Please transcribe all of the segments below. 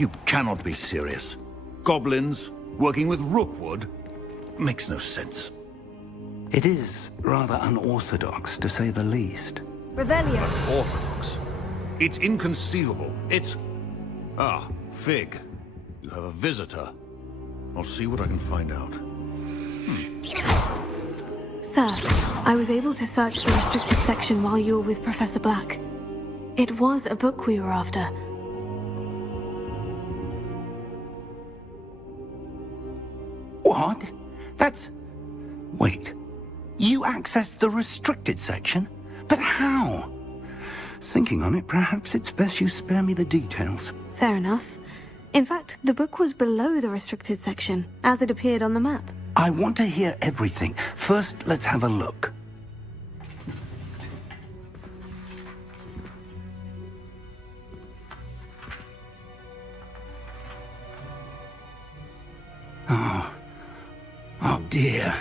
You cannot be serious. Goblins working with Rookwood? Makes no sense. It is rather unorthodox, to say the least. Revelio. Orthodox? It's inconceivable. It's... Ah, Fig. You have a visitor. I'll see what I can find out. Sir, I was able to search the restricted section while you were with Professor Black. It was a book we were after. What? That's... Wait. You accessed the restricted section? But how? Thinking on it, perhaps it's best you spare me the details. Fair enough. In fact, the book was below the restricted section, as it appeared on the map. I want to hear everything. First, let's have a look. Oh dear.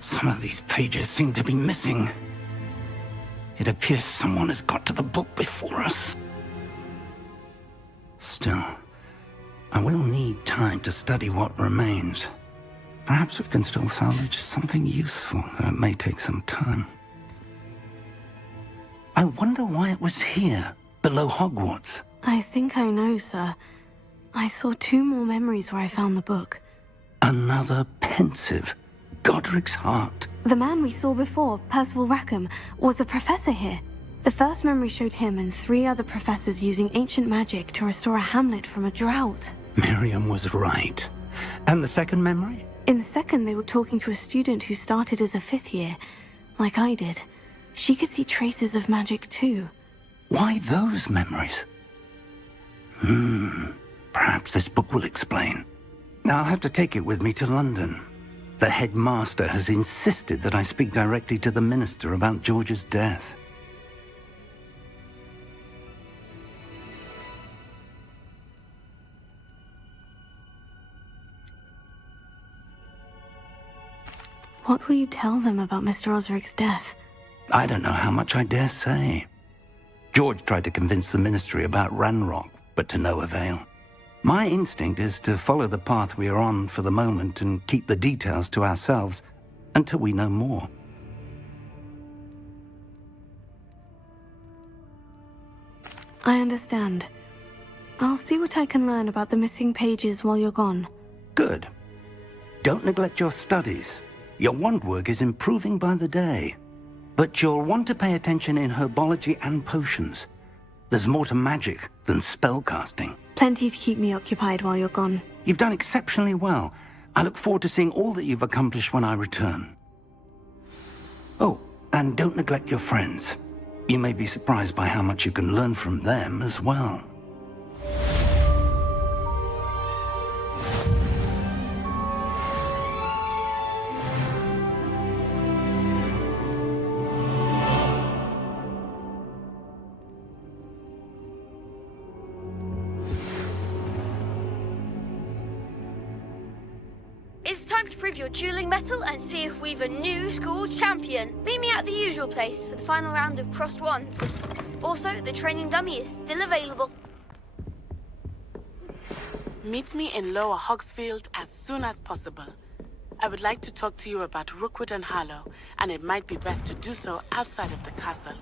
Some of these pages seem to be missing. It appears someone has got to the book before us. Still, I will need time to study what remains. Perhaps we can still salvage something useful, though it may take some time. I wonder why it was here, below Hogwarts. I think I know, sir. I saw 2 more memories where I found the book. Another pensive. Godric's heart. The man we saw before, Percival Rackham, was a professor here. The first memory showed him and 3 other professors using ancient magic to restore a hamlet from a drought. Miriam was right. And the second memory? In the second, they were talking to a student who started as a 5th year, like I did. She could see traces of magic too. Why those memories? Perhaps this book will explain. I'll have to take it with me to London. The headmaster has insisted that I speak directly to the minister about George's death. What will you tell them about Mr. Osric's death? I don't know how much I dare say. George tried to convince the ministry about Ranrock, but to no avail. My instinct is to follow the path we are on for the moment and keep the details to ourselves until we know more. I understand. I'll see what I can learn about the missing pages while you're gone. Good. Don't neglect your studies. Your wand work is improving by the day. But you'll want to pay attention in herbology and potions. There's more to magic than spellcasting. Plenty to keep me occupied while you're gone. You've done exceptionally well. I look forward to seeing all that you've accomplished when I return. Oh, and don't neglect your friends. You may be surprised by how much you can learn from them as well. It's time to prove your dueling mettle and see if we've a new school champion. Meet me at the usual place for the final round of crossed wands. Also, the training dummy is still available. Meet me in Lower Hogsfield as soon as possible. I would like to talk to you about Rookwood and Harlow, and it might be best to do so outside of the castle.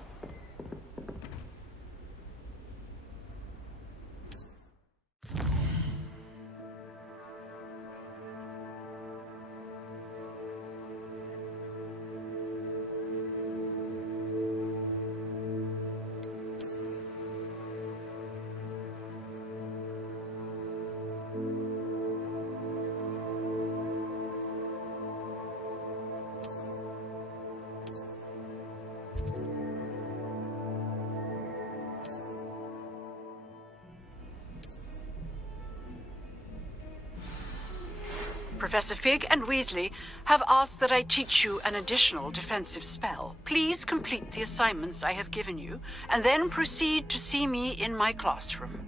Professor Fig and Weasley have asked that I teach you an additional defensive spell. Please complete the assignments I have given you, and then proceed to see me in my classroom.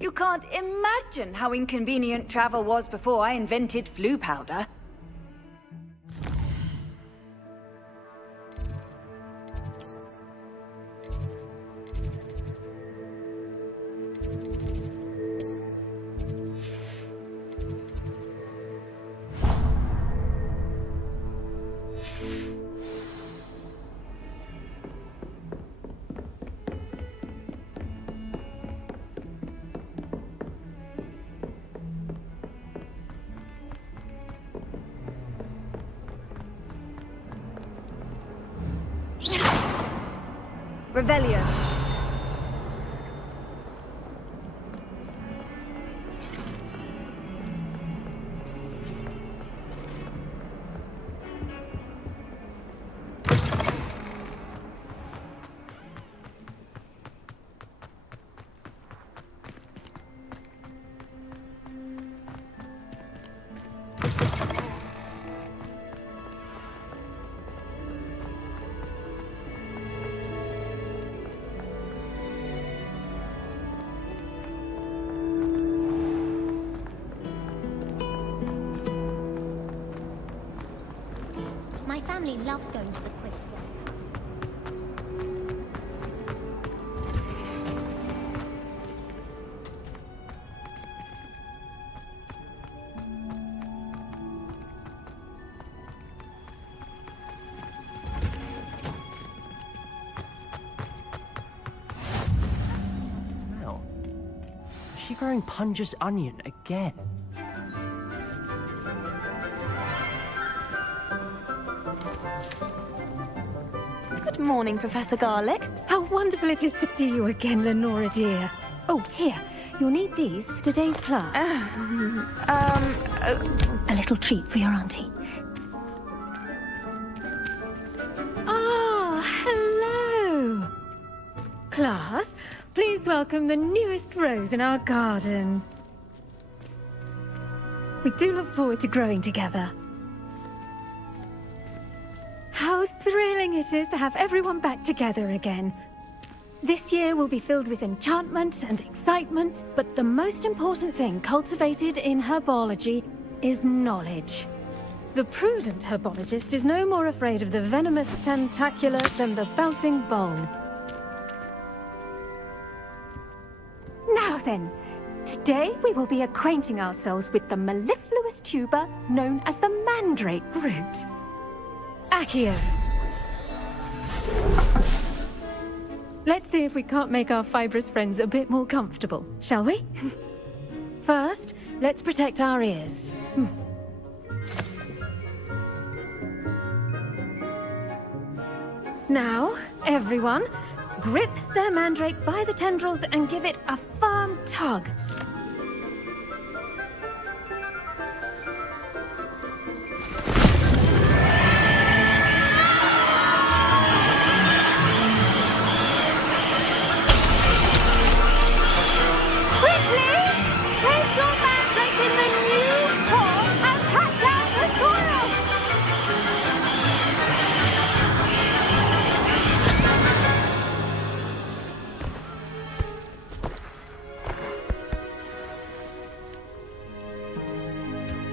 You can't imagine how inconvenient travel was before I invented flu powder. Revelio. My family loves going to the crypt. Wow. Is she growing Punja's onion again? Good morning, Professor Garlick. How wonderful it is to see you again, Lenora dear. Oh, here. You'll need these for today's class. A little treat for your auntie. Ah, hello. Class, please welcome the newest rose in our garden. We do look forward to growing together. How thrilling it is to have everyone back together again. This year will be filled with enchantment and excitement, but the most important thing cultivated in herbology is knowledge. The prudent herbologist is no more afraid of the venomous tentacula than the bouncing bulb. Now then, today we will be acquainting ourselves with the mellifluous tuber known as the mandrake root. Accio. Let's see if we can't make our fibrous friends a bit more comfortable, shall we? First, let's protect our ears. Now, everyone, grip their mandrake by the tendrils and give it a firm tug.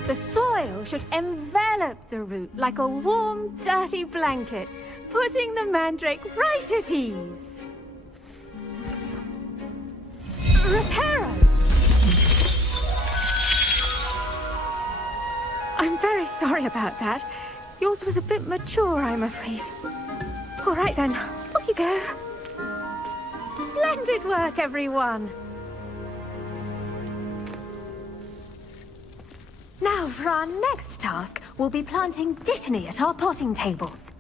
The soil should envelop the root like a warm, dirty blanket, putting the mandrake right at ease. Reparo! I'm very sorry about that. Yours was a bit mature, I'm afraid. All right then, off you go. Splendid work, everyone. Now, for our next task, we'll be planting dittany at our potting tables.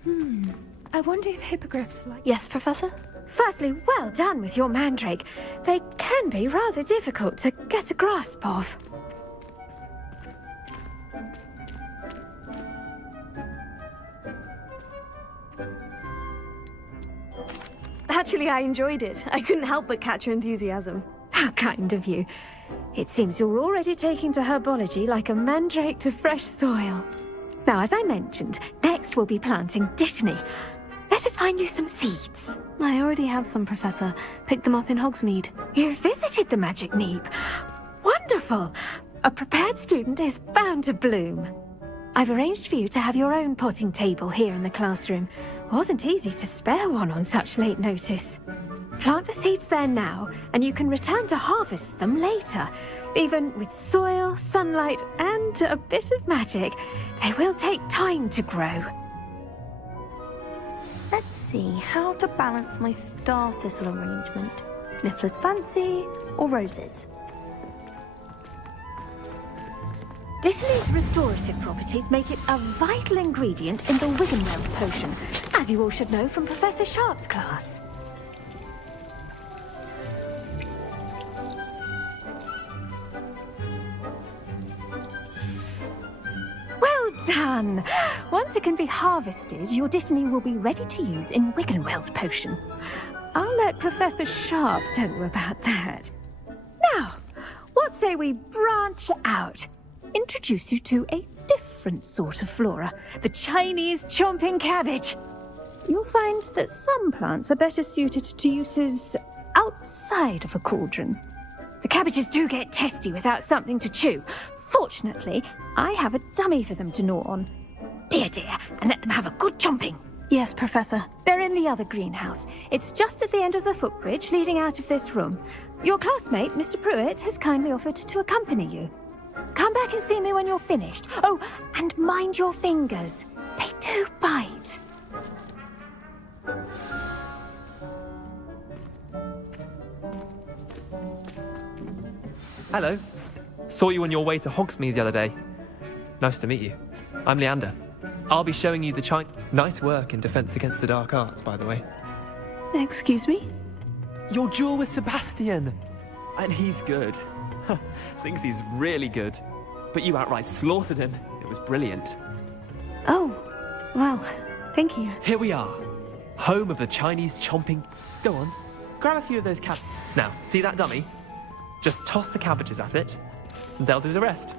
I wonder if hippogriffs like... Yes, Professor? Firstly, well done with your mandrake. They can be rather difficult to get a grasp of. Actually, I enjoyed it. I couldn't help but catch your enthusiasm. How kind of you. It seems you're already taking to herbology like a mandrake to fresh soil. Now, as I mentioned, next we'll be planting dittany. Let us find you some seeds. I already have some, Professor. Picked them up in Hogsmeade. You visited the Magic Neep. Wonderful! A prepared student is bound to bloom. I've arranged for you to have your own potting table here in the classroom. Wasn't easy to spare one on such late notice. Plant the seeds there now, and you can return to harvest them later. Even with soil, sunlight, and a bit of magic, they will take time to grow. Let's see how to balance my star thistle arrangement. Niffler's Fancy or roses? Dittany's restorative properties make it a vital ingredient in the Wiggenweld potion, as you all should know from Professor Sharp's class. done. Once it can be harvested, your Dittany will be ready to use in Wiggenweld potion. I'll let Professor Sharp tell you about that. Now, what say we branch out? Introduce you to a different sort of flora, the Chinese chomping cabbage. You'll find that some plants are better suited to uses outside of a cauldron. The cabbages do get testy without something to chew. Fortunately, I have a dummy for them to gnaw on. Be a dear and let them have a good chomping. Yes, Professor. They're in the other greenhouse. It's just at the end of the footbridge leading out of this room. Your classmate, Mr. Pruitt, has kindly offered to accompany you. Come back and see me when you're finished. Oh, and mind your fingers. They do bite. Hello. Saw you on your way to Hogsmeade the other day. Nice to meet you. I'm Leander. I'll be showing you the Nice work in Defense Against the Dark Arts, by the way. Excuse me? Your duel with Sebastian! And he's good. Thinks he's really good. But you outright slaughtered him. It was brilliant. Oh, well, thank you. Here we are. Home of the Chinese chomping... Go on, grab a few of those cabbages. Now, see that dummy? Just toss the cabbages at it, and they'll do the rest.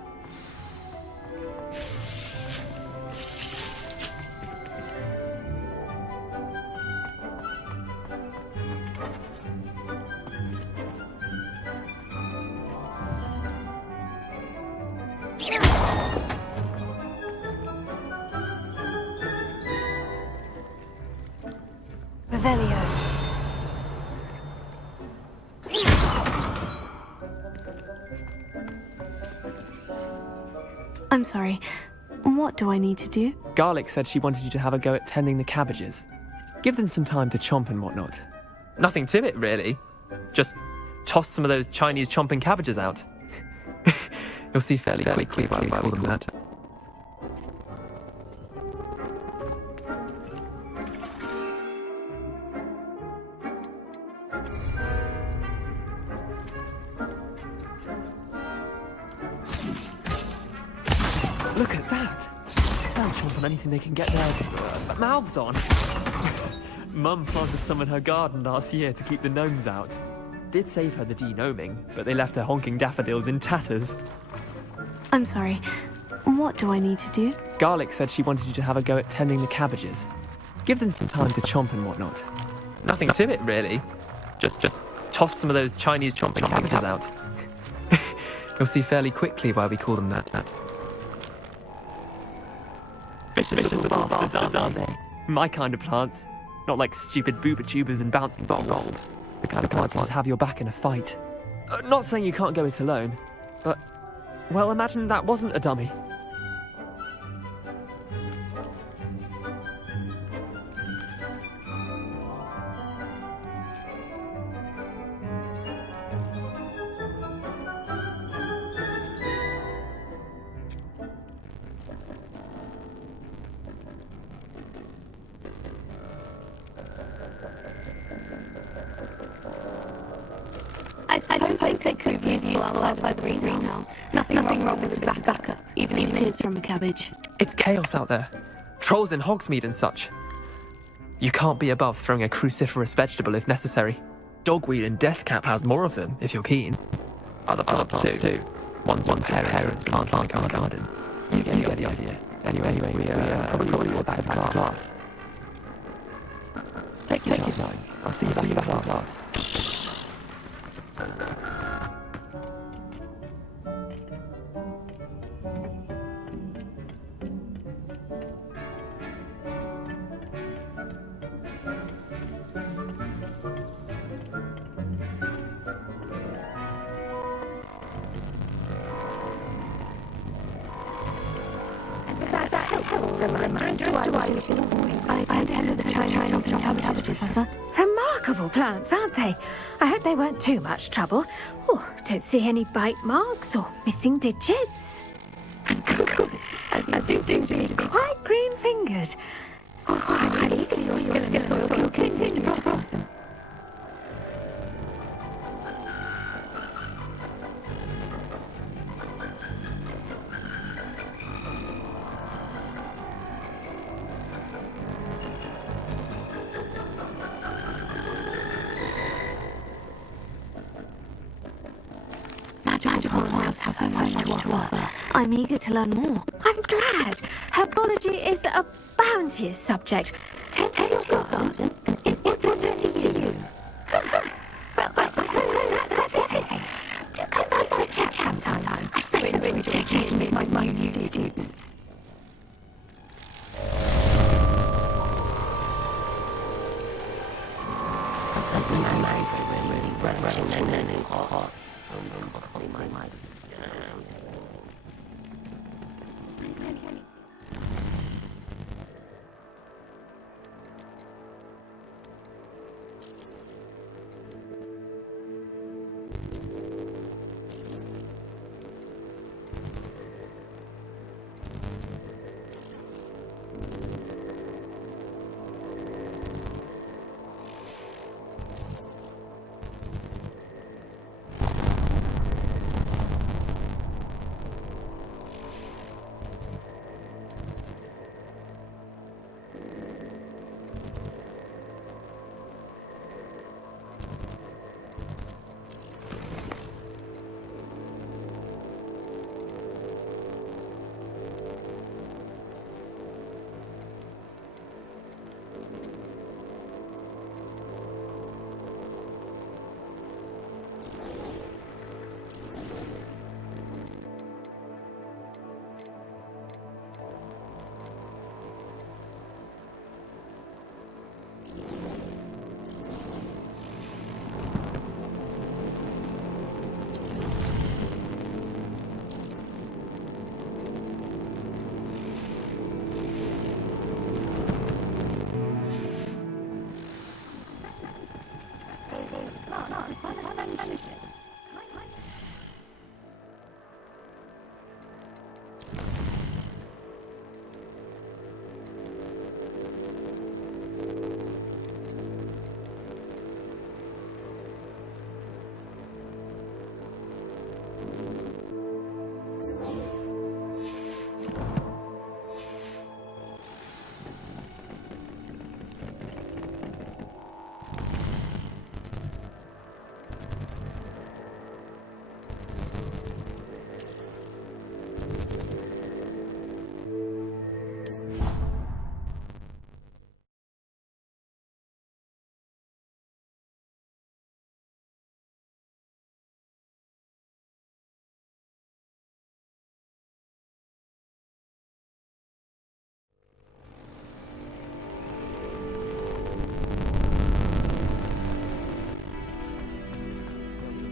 Revelio. I'm sorry. What do I need to do? Garlic said she wanted you to have a go at tending the cabbages. Give them some time to chomp and whatnot. Nothing to it, really. Just toss some of those Chinese chomping cabbages out. You'll see fairly quickly why we call them that. Look at that! They'll chomp on anything they can get their mouths on. Mum planted some in her garden last year to keep the gnomes out. Did save her the de-gnoming, but they left her honking daffodils in tatters. I'm sorry. What do I need to do? Garlic said she wanted you to have a go at tending the cabbages. Give them some time to chomp and whatnot. Nothing to it, really. Just toss some of those Chinese chomping cabbages out. You'll see fairly quickly why we call them that. Vicious little bastards, aren't they? My kind of plants. Not like stupid booba tubers and bouncing bombs. The kind of plants that have your back in a fight. Not saying you can't go it alone, but... Well, imagine that wasn't a dummy. I suppose they could use you outside the greenhouse. Nothing wrong with a bit of backup, even if it is from a cabbage. It's chaos out there. Trolls in Hogsmeade and such. You can't be above throwing a cruciferous vegetable if necessary. Dogweed and deathcap has more of them, if you're keen. Other plants too. One's parents plant like our garden. You get the idea. Anyway, we probably want that class. Take your time. I'll see you back in class. I attended the Chinese cabbage, Professor. Remarkable plants, aren't they? I hope they weren't too much trouble. Oh, don't see any bite marks or missing digits. Good, as you seem to be quite green-fingered. I'm easily your skills will continue to blossom. I'm eager to learn more. I'm glad. Herbology is a bounteous subject. Tend to your garden and it will tend to you. Well, I suppose that's everything. Do come by for a chat sometime. I spend a bit dedicated with my new students.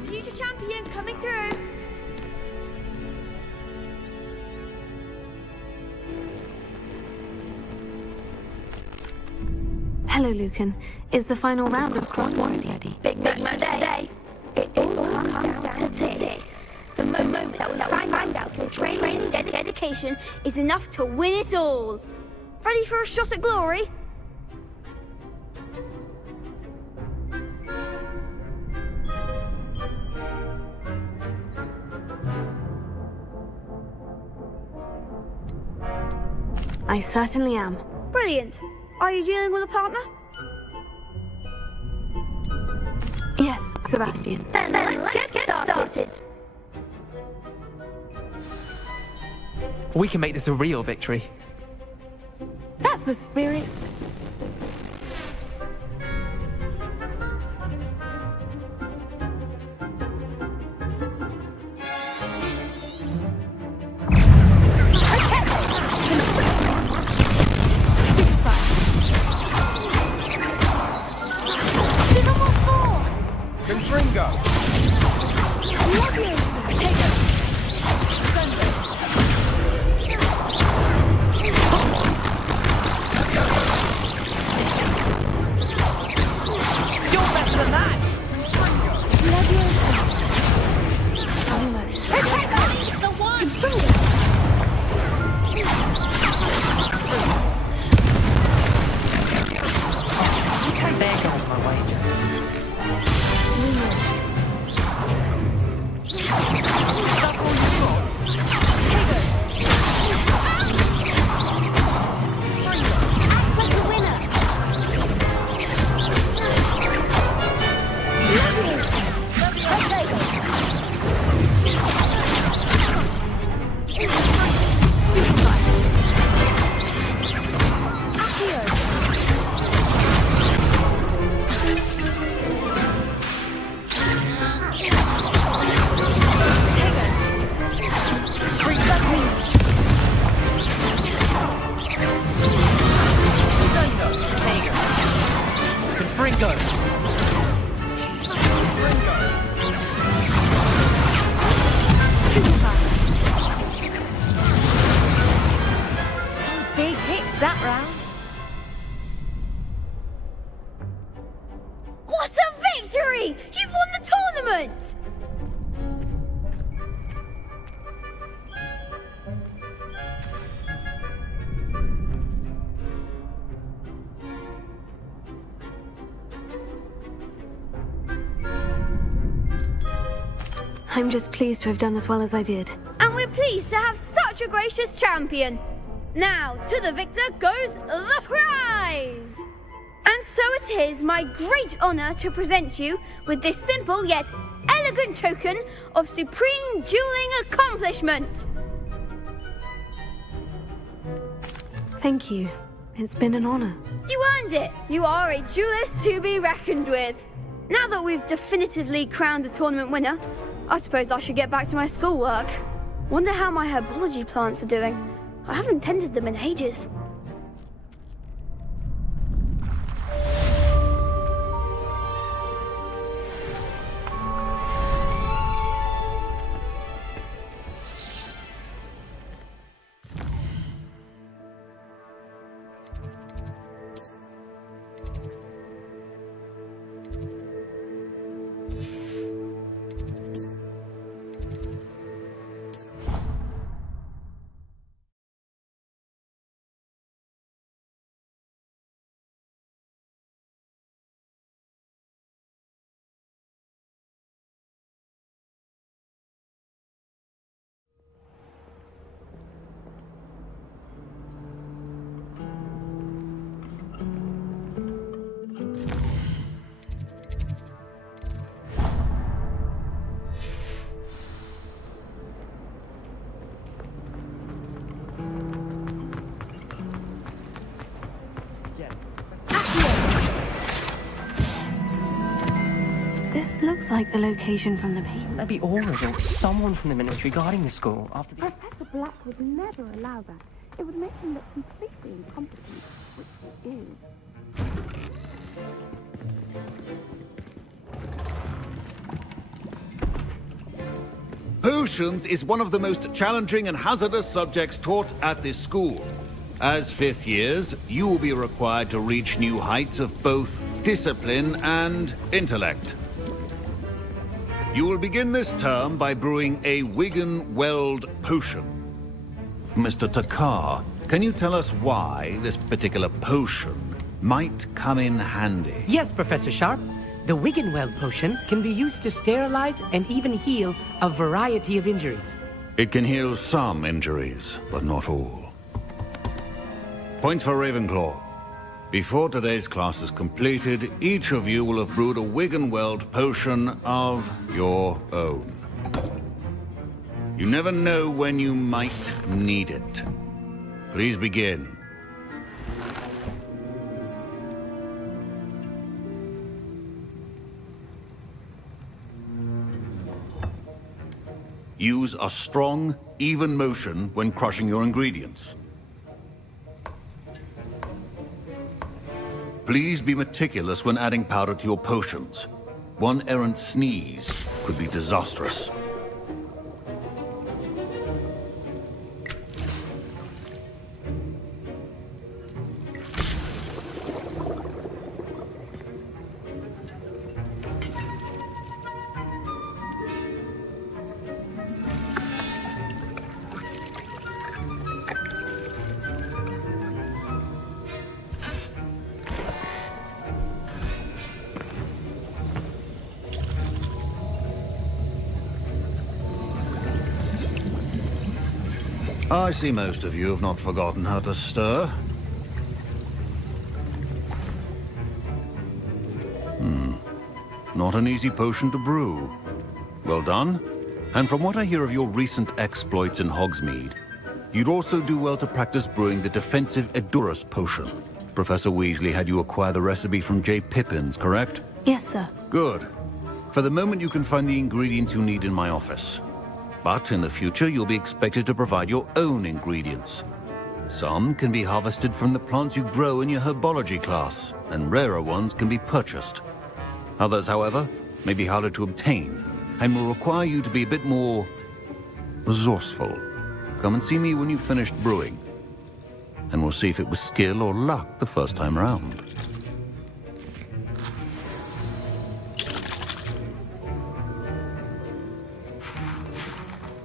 Future champion coming through. Hello, Lucan. Is the final round of Cross One ready? Big match today. It all comes down to this. The moment that we find out your training Dedication is enough to win it all. Ready for a shot at glory? I certainly am. Brilliant. Are you dealing with a partner? Yes, Sebastian. Then let's get started. We can make this a real victory. That's the spirit. I'm just pleased to have done as well as I did. And we're pleased to have such a gracious champion. Now, to the victor goes the prize! And so it is my great honour to present you with this simple yet elegant token of supreme dueling accomplishment. Thank you. It's been an honour. You earned it. You are a duelist to be reckoned with. Now that we've definitively crowned the tournament winner, I suppose I should get back to my schoolwork. Wonder how my herbology plants are doing. I haven't tended them in ages. This looks like the location from the paper. There'd be orders or someone from the ministry guarding the school after the... Professor Black would never allow that. It would make him look completely incompetent, which he is. Potions is one of the most challenging and hazardous subjects taught at this school. As fifth years, you will be required to reach new heights of both discipline and intellect. You will begin this term by brewing a Wigan-Weld potion. Mr. Takar, can you tell us why this particular potion might come in handy? Yes, Professor Sharp. The Wigan-Weld potion can be used to sterilize and even heal a variety of injuries. It can heal some injuries, but not all. Points for Ravenclaw. Before today's class is completed, each of you will have brewed a Wigan-Weld potion of your own. You never know when you might need it. Please begin. Use a strong, even motion when crushing your ingredients. Please be meticulous when adding powder to your potions. One errant sneeze could be disastrous. I see most of you have not forgotten how to stir. Not an easy potion to brew. Well done. And from what I hear of your recent exploits in Hogsmeade, you'd also do well to practice brewing the defensive Edurus potion. Professor Weasley had you acquire the recipe from J. Pippins, correct? Yes, sir. Good. For the moment, you can find the ingredients you need in my office. But in the future, you'll be expected to provide your own ingredients. Some can be harvested from the plants you grow in your herbology class, and rarer ones can be purchased. Others, however, may be harder to obtain, and will require you to be a bit more resourceful. Come and see me when you've finished brewing, and we'll see if it was skill or luck the first time round.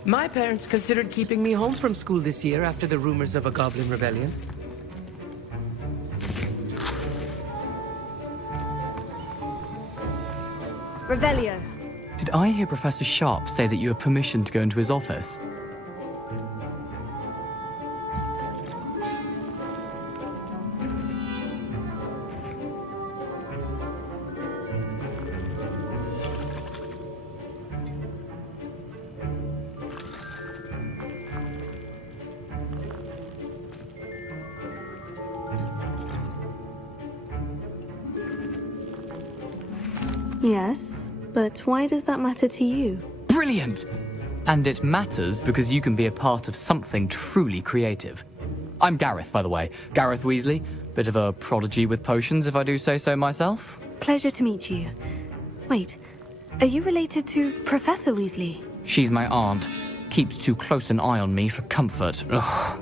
My parents considered keeping me home from school this year after the rumors of a goblin rebellion. Revelio. Did I hear Professor Sharp say that you have permission to go into his office? Yes, but why does that matter to you? Brilliant! And it matters because you can be a part of something truly creative. I'm Gareth, by the way. Gareth Weasley. Bit of a prodigy with potions, if I do say so myself. Pleasure to meet you. Wait, are you related to Professor Weasley? She's my aunt. Keeps too close an eye on me for comfort. Ugh.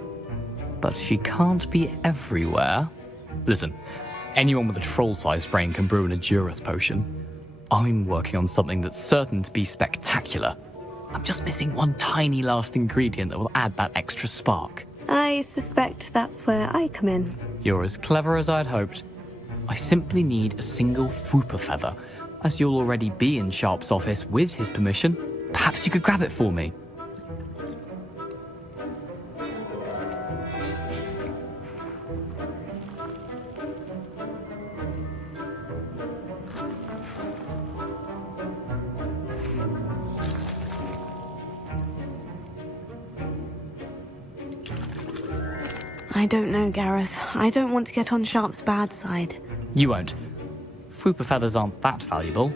But she can't be everywhere. Listen, anyone with a troll-sized brain can brew an Edurus potion. I'm working on something that's certain to be spectacular. I'm just missing one tiny last ingredient that will add that extra spark. I suspect that's where I come in. You're as clever as I'd hoped. I simply need a single Fwooper feather. As you'll already be in Sharp's office with his permission, perhaps you could grab it for me. I don't know, Gareth. I don't want to get on Sharp's bad side. You won't. Fwooper feathers aren't that valuable.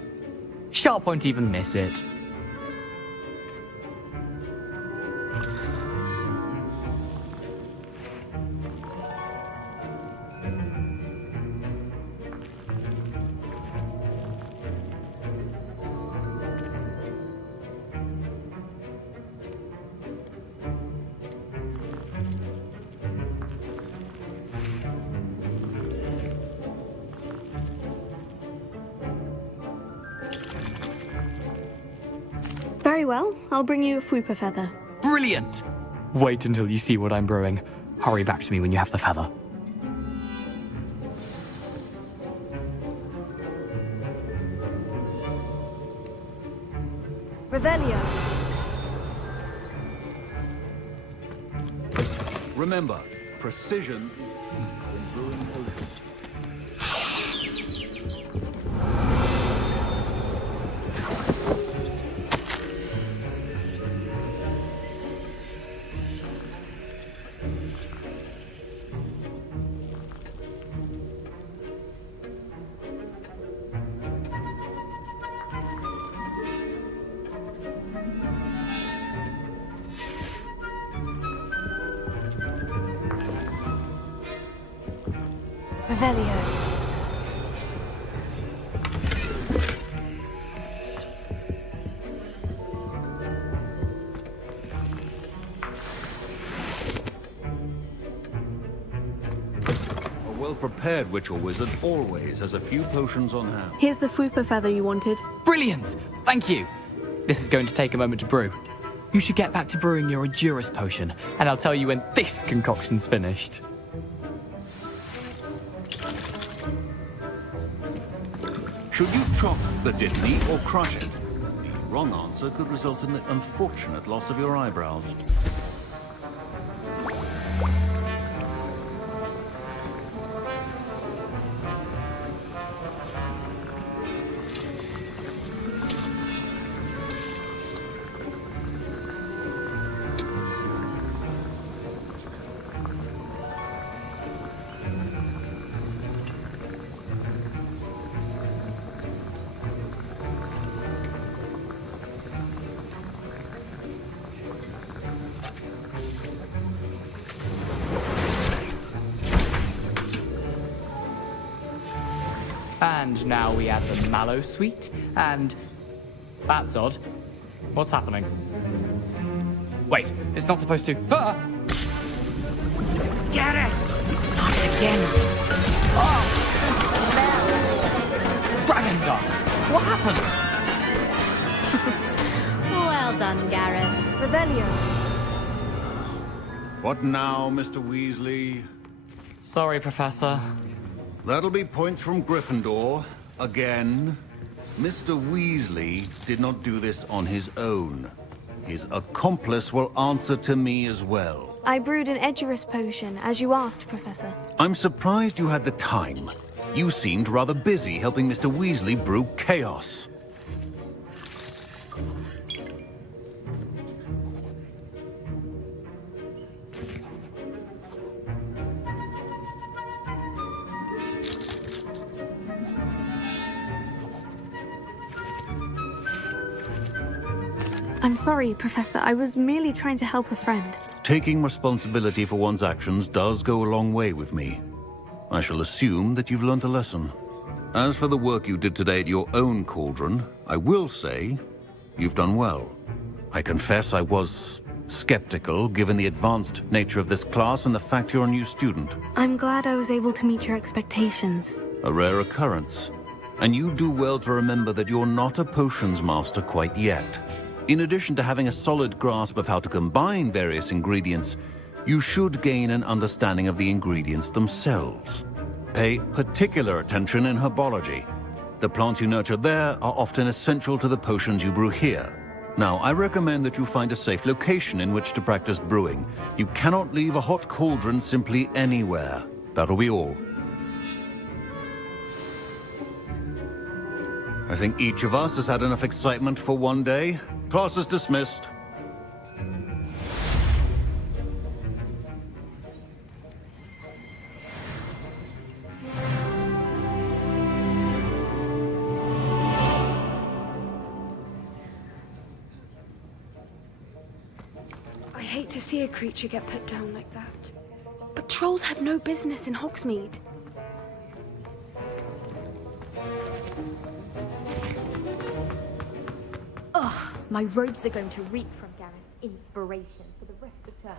Sharp won't even miss it. Very well, I'll bring you a Fwooper feather. Brilliant! Wait until you see what I'm brewing. Hurry back to me when you have the feather. Revelio. Remember, precision in brewing potions. Revelio. A well-prepared witch or wizard always has a few potions on hand. Here's the Fwooper feather you wanted. Brilliant! Thank you! This is going to take a moment to brew. You should get back to brewing your Edurus potion, and I'll tell you when this concoction's finished. Should you chop the diddly or crush it? The wrong answer could result in the unfortunate loss of your eyebrows. And now we add the mallow sweet, and... That's odd. What's happening? Wait, it's not supposed to... Ah! Get it! Not again! Oh! Dragon Tongue! What happened? Well done, Gareth. Revelio. What now, Mr. Weasley? Sorry, Professor. That'll be points from Gryffindor. Again. Mr. Weasley did not do this on his own. His accomplice will answer to me as well. I brewed an Edurus potion, as you asked, Professor. I'm surprised you had the time. You seemed rather busy helping Mr. Weasley brew chaos. I'm sorry, Professor. I was merely trying to help a friend. Taking responsibility for one's actions does go a long way with me. I shall assume that you've learnt a lesson. As for the work you did today at your own cauldron, I will say you've done well. I confess I was skeptical given the advanced nature of this class and the fact you're a new student. I'm glad I was able to meet your expectations. A rare occurrence. And you do well to remember that you're not a potions master quite yet. In addition to having a solid grasp of how to combine various ingredients, you should gain an understanding of the ingredients themselves. Pay particular attention in herbology. The plants you nurture there are often essential to the potions you brew here. Now, I recommend that you find a safe location in which to practice brewing. You cannot leave a hot cauldron simply anywhere. That'll be all. I think each of us has had enough excitement for one day. Class is dismissed. I hate to see a creature get put down like that. But trolls have no business in Hogsmeade. Ugh, my robes are going to reek from Gareth's inspiration for the rest of term.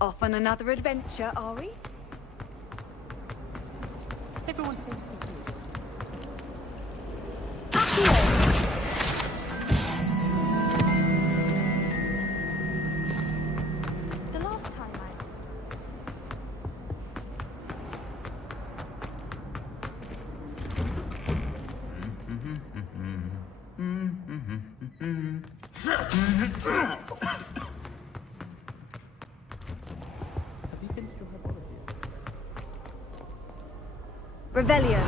Off on another adventure, are we? Everyone thinks they do. The last time Revelio.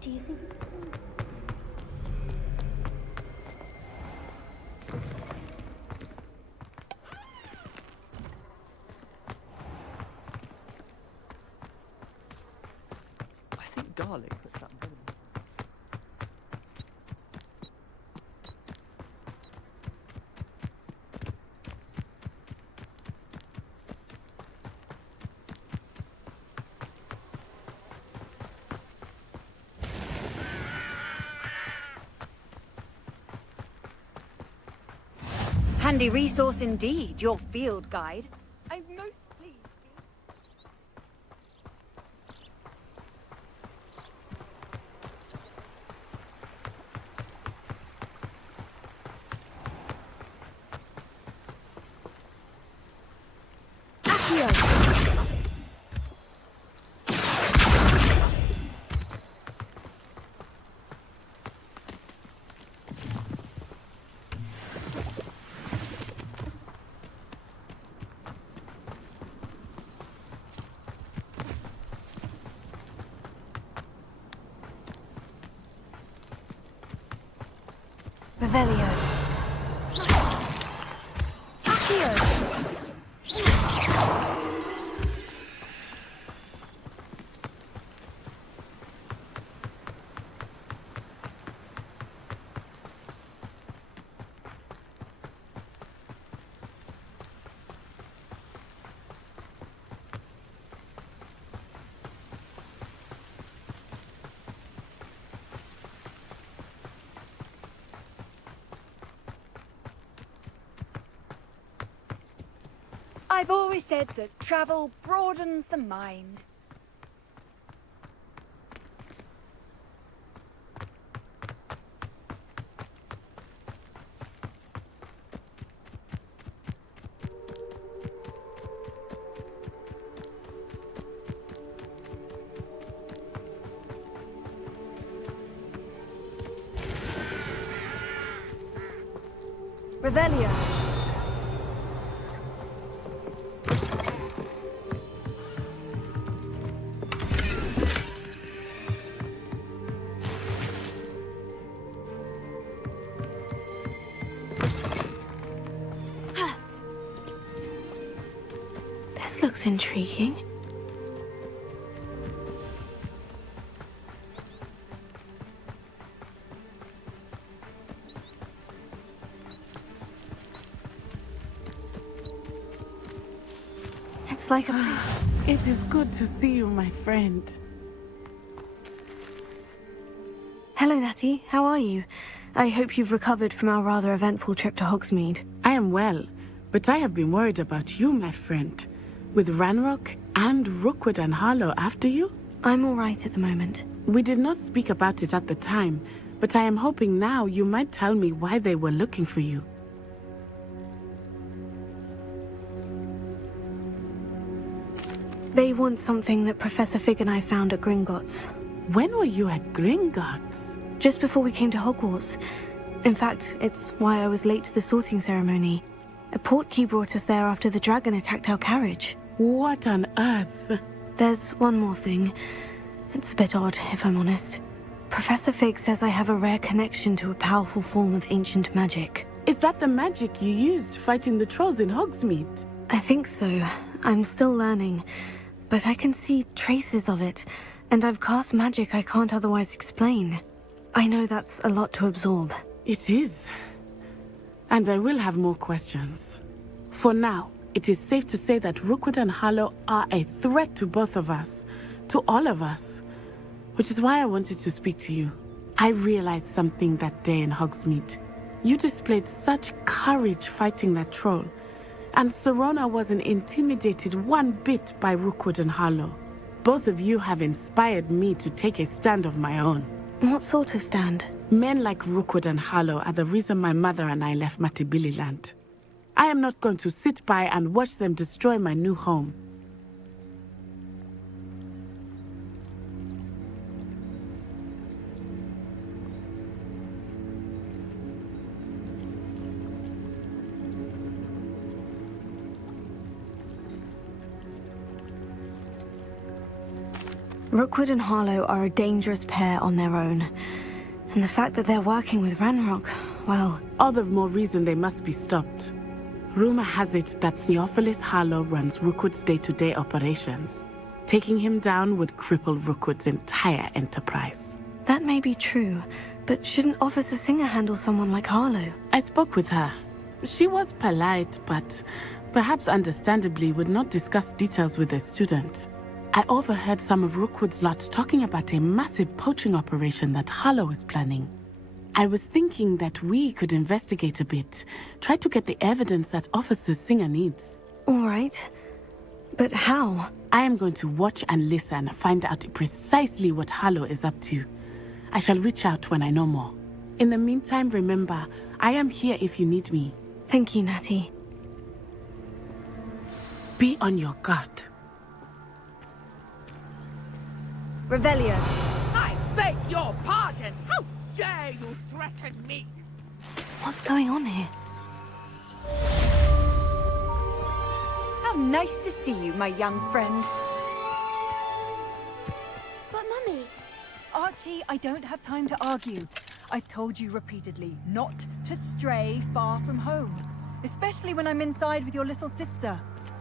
Do you think? I think garlic puts that better. Handy resource indeed, your field guide. I'm most pleased. Revelio. Accio. I've always said that travel broadens the mind. Revelio. This looks intriguing. It's like a... It is good to see you, my friend. Hello, Natty. How are you? I hope you've recovered from our rather eventful trip to Hogsmeade. I am well, but I have been worried about you, my friend. With Ranrock and Rookwood and Harlow after you? I'm all right at the moment. We did not speak about it at the time, but I am hoping now you might tell me why they were looking for you. They want something that Professor Fig and I found at Gringotts. When were you at Gringotts? Just before we came to Hogwarts. In fact, it's why I was late to the sorting ceremony. A portkey brought us there after the dragon attacked our carriage. What on earth? There's one more thing. It's a bit odd, if I'm honest. Professor Fig says I have a rare connection to a powerful form of ancient magic. Is that the magic you used fighting the trolls in Hogsmeade? I think so. I'm still learning. But I can see traces of it, and I've cast magic I can't otherwise explain. I know that's a lot to absorb. It is. And I will have more questions. For now, it is safe to say that Rookwood and Harlow are a threat to both of us, to all of us. Which is why I wanted to speak to you. I realized something that day in Hogsmeade. You displayed such courage fighting that troll, and Serona wasn't intimidated one bit by Rookwood and Harlow. Both of you have inspired me to take a stand of my own. What sort of stand? Men like Rookwood and Harlow are the reason my mother and I left Matabeleland. I am not going to sit by and watch them destroy my new home. Rookwood and Harlow are a dangerous pair on their own. And the fact that they're working with Ranrock, well... All the more reason they must be stopped. Rumor has it that Theophilus Harlow runs Rookwood's day-to-day operations. Taking him down would cripple Rookwood's entire enterprise. That may be true, but shouldn't Officer Singer handle someone like Harlow? I spoke with her. She was polite, but perhaps understandably would not discuss details with a student. I overheard some of Rookwood's lot talking about a massive poaching operation that Harlow is planning. I was thinking that we could investigate a bit, try to get the evidence that Officer Singer needs. All right. But how? I am going to watch and listen, find out precisely what Harlow is up to. I shall reach out when I know more. In the meantime, remember, I am here if you need me. Thank you, Natty. Be on your guard. Revelio. I beg your pardon! How dare you threaten me? What's going on here? How nice to see you, my young friend. But, Mummy... Archie, I don't have time to argue. I've told you repeatedly not to stray far from home, especially when I'm inside with your little sister.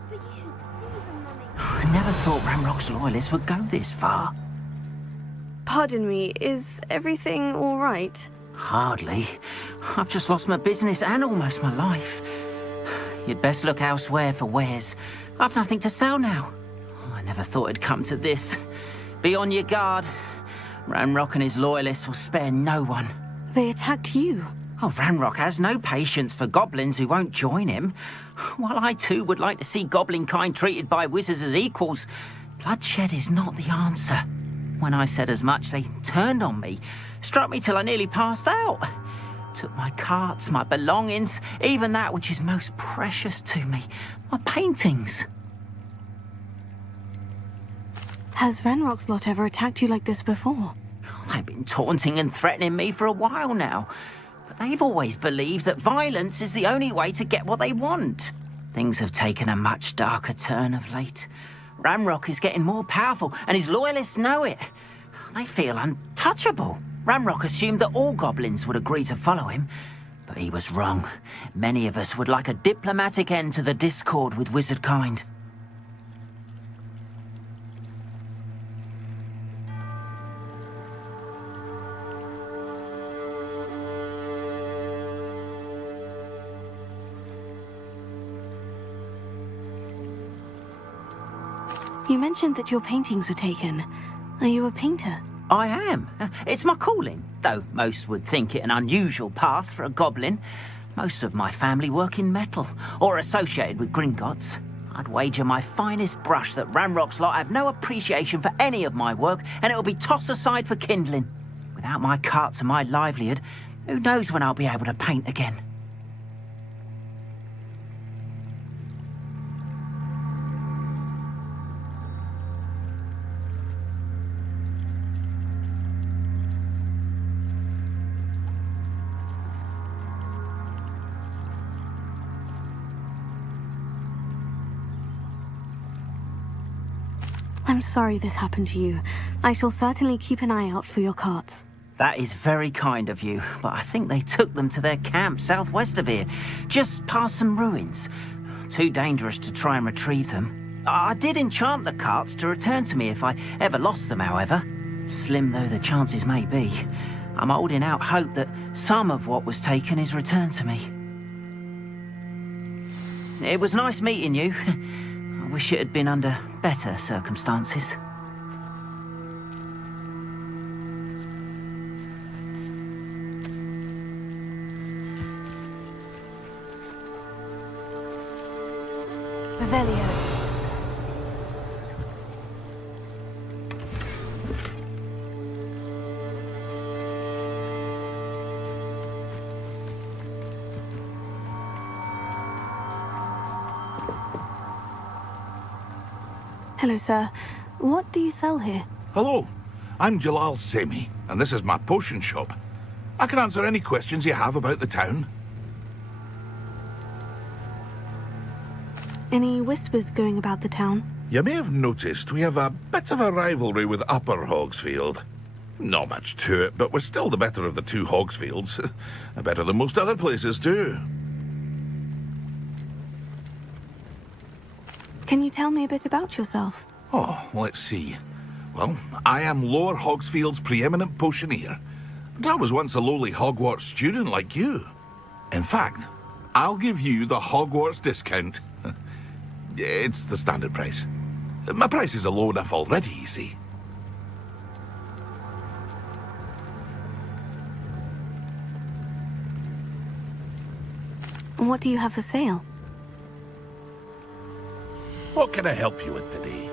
But you should see them, Mummy. I never thought Ranrock's loyalists would go this far. Pardon me, is everything all right? Hardly. I've just lost my business and almost my life. You'd best look elsewhere for wares. I've nothing to sell now. I never thought it'd come to this. Be on your guard. Ranrock and his loyalists will spare no one. They attacked you. Oh, Ranrock has no patience for goblins who won't join him. While I too would like to see goblin kind treated by wizards as equals, bloodshed is not the answer. When I said as much, they turned on me, struck me till I nearly passed out. Took my carts, my belongings, even that which is most precious to me, my paintings. Has Ranrock's lot ever attacked you like this before? They've been taunting and threatening me for a while now, but they've always believed that violence is the only way to get what they want. Things have taken a much darker turn of late. Ranrock is getting more powerful, and his loyalists know it. They feel untouchable. Ranrock assumed that all goblins would agree to follow him, but he was wrong. Many of us would like a diplomatic end to the discord with wizard kind. You mentioned that your paintings were taken. Are you a painter? I am. It's my calling, though most would think it an unusual path for a goblin. Most of my family work in metal, or associated with Gringotts. I'd wager my finest brush that Ranrock's lot have no appreciation for any of my work, and it'll be tossed aside for kindling. Without my carts and my livelihood, who knows when I'll be able to paint again. I'm sorry this happened to you. I shall certainly keep an eye out for your carts. That is very kind of you, but I think they took them to their camp southwest of here, just past some ruins. Too dangerous to try and retrieve them. I did enchant the carts to return to me if I ever lost them, however. Slim though the chances may be, I'm holding out hope that some of what was taken is returned to me. It was nice meeting you. I wish it had been under better circumstances. Revelio. Hello, sir. What do you sell here? Hello, I'm Jalal Semi, and this is my potion shop. I can answer any questions you have about the town. Any whispers going about the town? You may have noticed we have a bit of a rivalry with Upper Hogsfield. Not much to it, but we're still the better of the two Hogsfields. Better than most other places, too. Can you tell me a bit about yourself? Oh, let's see. Well, I am Lower Hogsfield's preeminent potioneer. But I was once a lowly Hogwarts student like you. In fact, I'll give you the Hogwarts discount. It's the standard price. My prices are low enough already, you see. What do you have for sale? What can I help you with today?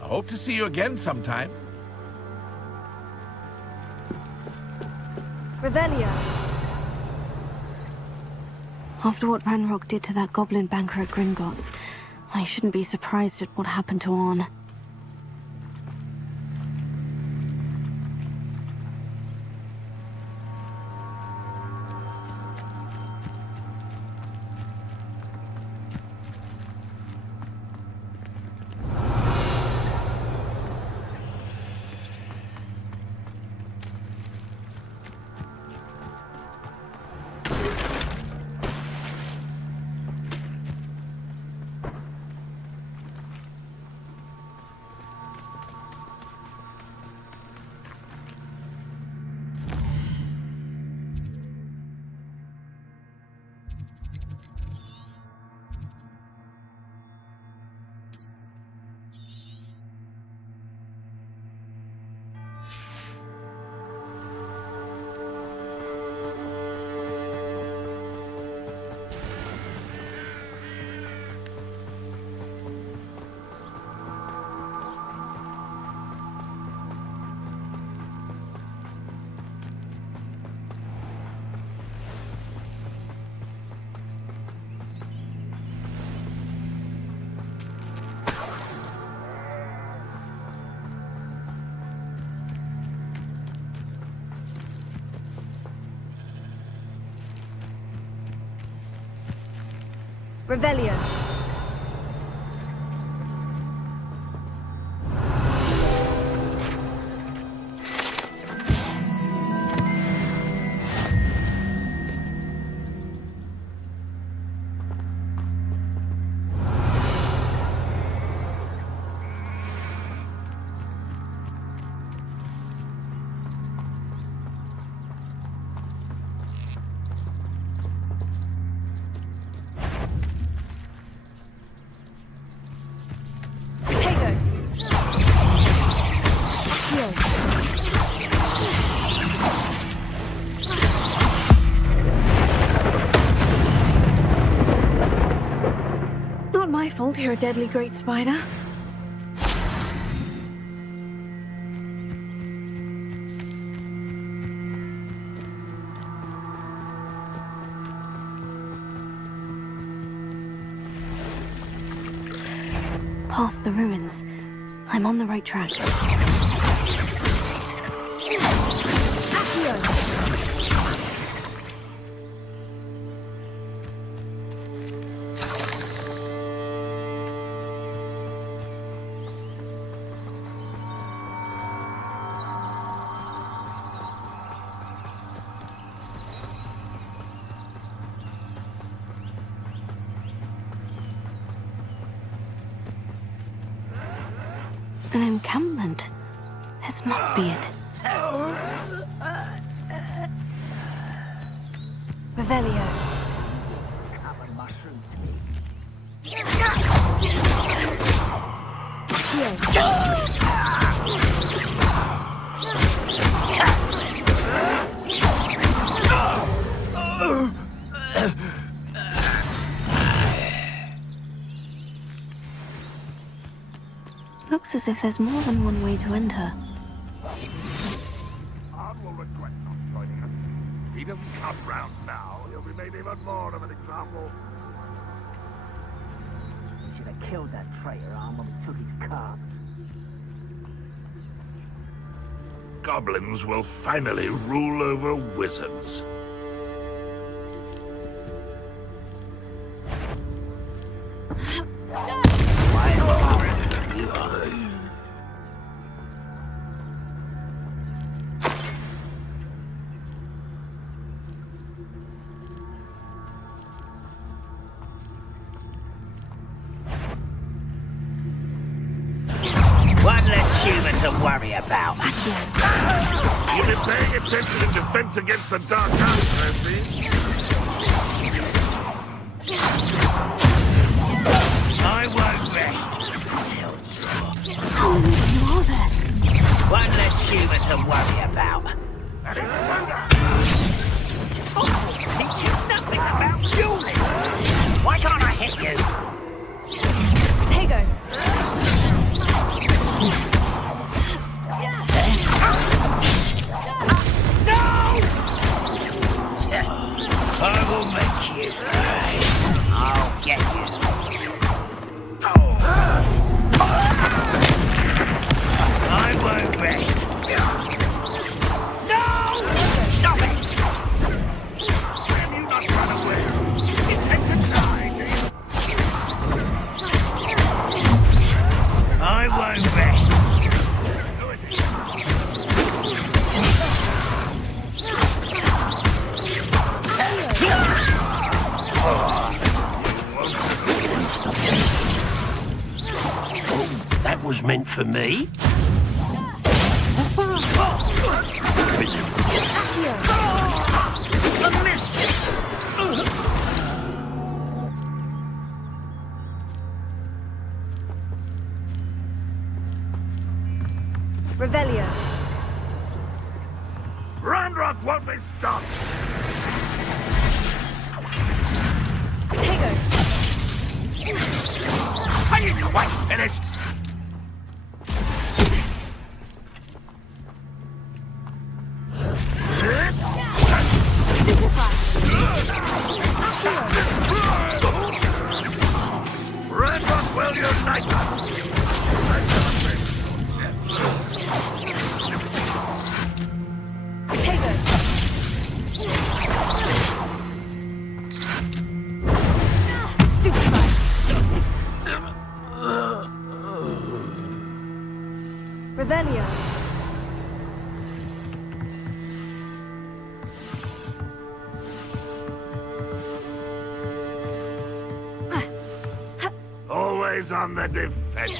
I hope to see you again sometime. Revelio. After what Ranrock did to that goblin banker at Gringotts, I shouldn't be surprised at what happened to Orn. Revelio. Not my fault you're a deadly great spider. Past the ruins. I'm on the right track. An encampment. This must be it. Revelio. Looks as if there's more than one way to enter. Arn will regret not joining us. If he doesn't come round now, he'll be made even more of an example. We should have killed that traitor, Arn, when we took his cards. Goblins will finally rule over wizards. One less human to worry about. You've been paying attention in defense against the Dark House, Ramsey. I won't rest until How many of you are there? one less human to worry about. Teach you nothing about dueling. Why can't I hit you? Protego. No! I will make you pay. I'll get you. I won't rest. No! Stop it! Can you not run away? Intend to die, do you? I won't rest. That was meant for me. A miss! Revelio. Ranrock won't be stopped! Protego. I didn't quite finished! Revelio. Always on the defense.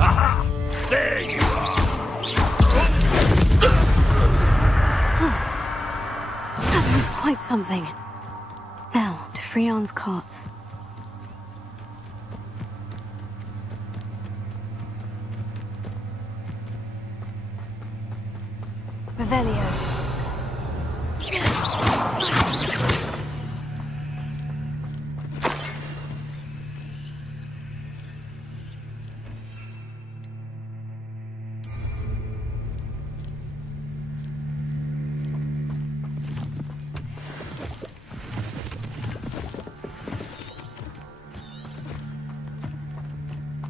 Aha! There you are. That was quite something. Now, to Freon's carts. Revelio.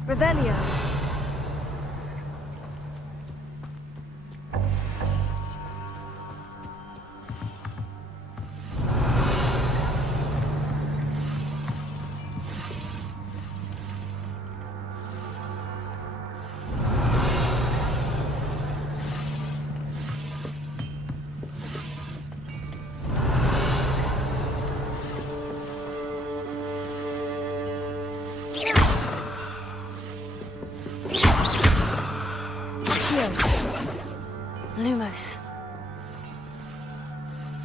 Revelio. Lumos.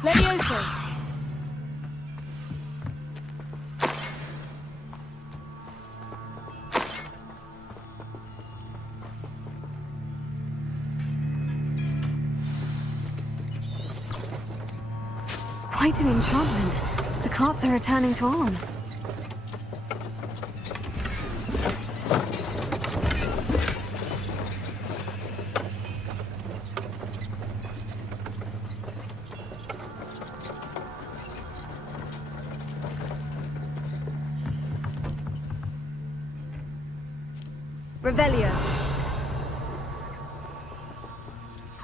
Levioso. Quite an enchantment. The carts are returning to Arn. Revelio.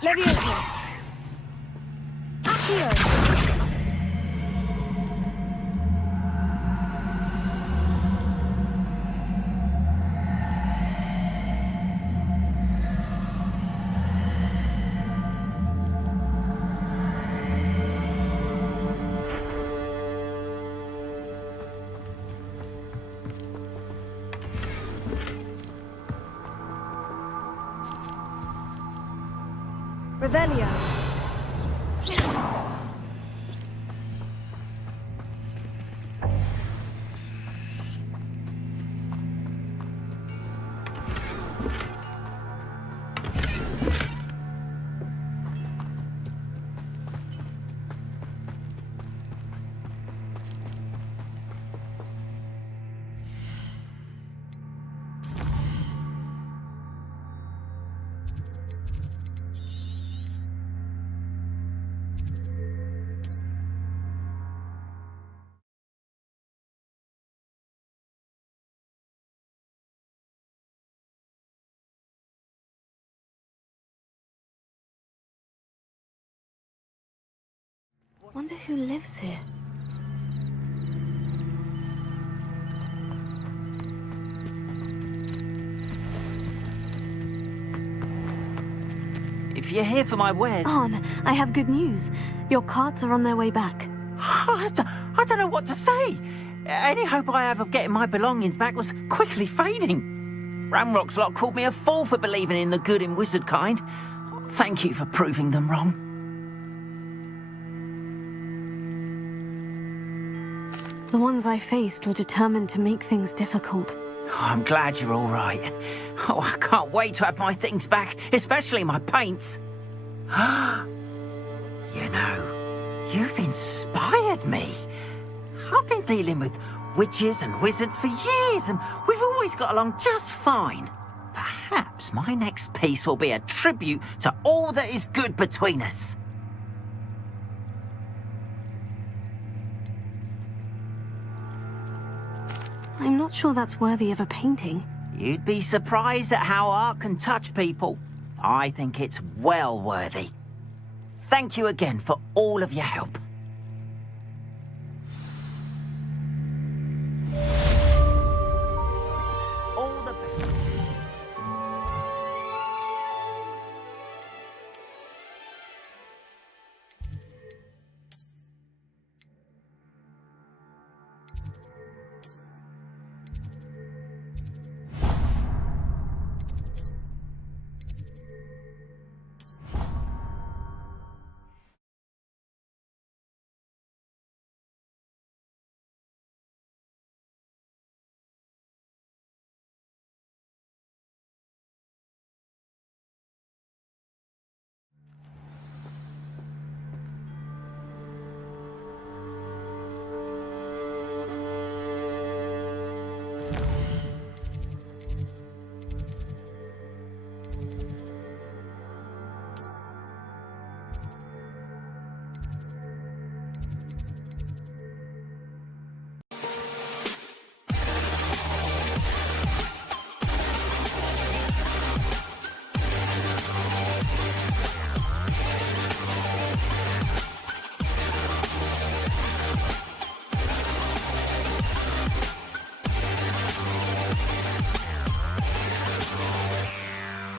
Levioso. Accio. Revelio. Wonder who lives here. If you're here for my wares... Arn, I have good news. Your carts are on their way back. I don't know what to say. Any hope I have of getting my belongings back was quickly fading. Ranrock's lot called me a fool for believing in the good in wizard kind. Thank you for proving them wrong. The ones I faced were determined to make things difficult. Oh, I'm glad you're all right. Oh, I can't wait to have my things back, especially my paints. You know, you've inspired me. I've been dealing with witches and wizards for years, and we've always got along just fine. Perhaps my next piece will be a tribute to all that is good between us. I'm not sure that's worthy of a painting. You'd be surprised at how art can touch people. I think it's well worthy. Thank you again for all of your help.